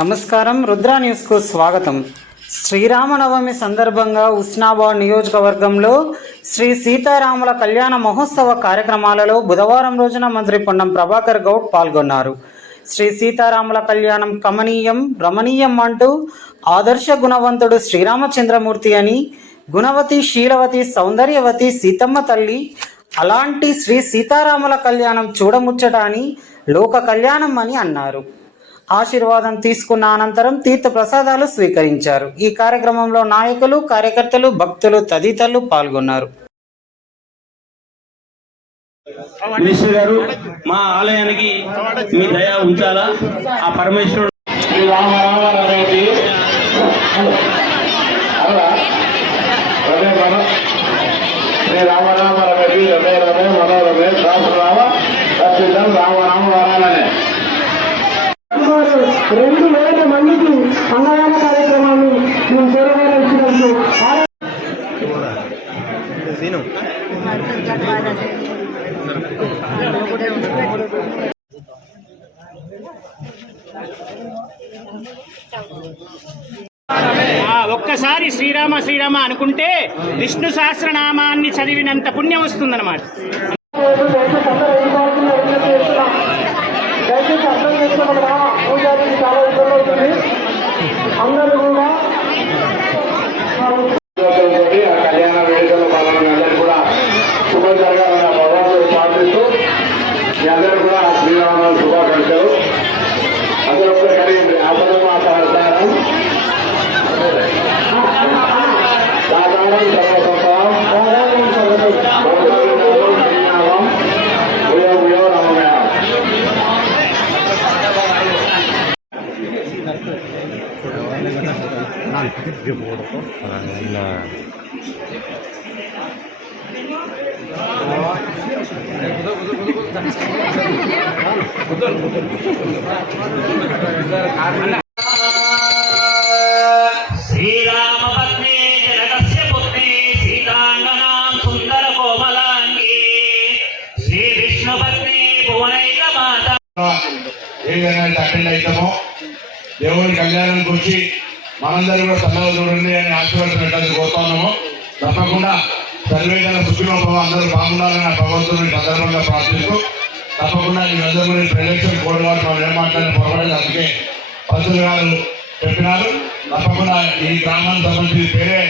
నమస్కారం. రుద్ర న్యూస్కు స్వాగతం. శ్రీరామనవమి సందర్భంగా ఉస్నాబాద్ నియోజకవర్గంలో శ్రీ సీతారాముల కళ్యాణ మహోత్సవ కార్యక్రమాలలో బుధవారం రోజున మంత్రి పొన్నం ప్రభాకర్ గౌడ్ పాల్గొన్నారు. శ్రీ సీతారాముల కళ్యాణం కమనీయం, రమణీయం అంటూ ఆదర్శ గుణవంతుడు శ్రీరామచంద్రమూర్తి అని, గుణవతి, శీలవతి, సౌందర్యవతి సీతమ్మ తల్లి, అలాంటి శ్రీ సీతారాముల కళ్యాణం చూడముచ్చట అని, లోక కళ్యాణం అని అన్నారు. ఆశీర్వాదం తీసుకున్న అనంతరం తీర్థ ప్రసాదాలు స్వీకరించారు. ఈ కార్యక్రమంలో నాయకులు, కార్యకర్తలు, భక్తులు తదితరులు పాల్గొన్నారు. మినిస్టర్ గారు, మా ఆలయానికి మీ దయ ఉంచాలా, ఆ పరమేశ్వరుడు రెండు వేల మందికి అన్నదాన కార్యక్రమాన్ని మేము చేరవేయించినట్లు ఒక్కసారి శ్రీరామ శ్రీరామ అనుకుంటే విష్ణు సహస్రనామాన్ని చదివినంత పుణ్యం వస్తుందన్నమాట. దయచేసి అర్థం చేసుకోవడం పూజారికి చాలా ఇబ్బంది అవుతుంది. అందరూ కూడా ఆ కళ్యాణ వేడుకల పాలన అందరూ కూడా శుభ జరగాలన్న భగవంతుడు ప్రార్థిస్తూ మీ అందరూ కూడా శ్రీరామనవమి శుభాకాంక్షలు. అందరూ కూడా కలిగి ఆపదమా సహకారం సాధారణ సర్వసంతాం శ్రీనామం భూయో భూయో రామమయ. శ్రీరామ పత్ని జనకస్య పుత్రి సీతాంగనాం సుందర కోమలాంగి శ్రీ విష్ణు పత్ని భువనైక మాత. ఏదైనా అటెండ్ అవుతామో దేవుని కళ్యాణం గురించి మనందరూ కూడా చల్లగా చూడండి అని ఆశీర్వదించినట్టు కోరుతున్నాము. తప్పకుండా సర్వేజన సుఖినోభవం అందరూ బాగుండాలని ఆ భగవంతుని సందర్భంగా ప్రార్థిస్తూ తప్పకుండా ఈ అందరూ ప్రజెక్షన్ కోడ్ వారు మనం ఏం మాట్లాడిన పొరపడలేదు. అందుకే పంతులు గారు చెప్పినారు. తప్పకుండా ఈ గ్రామానికి సంబంధించి పేరే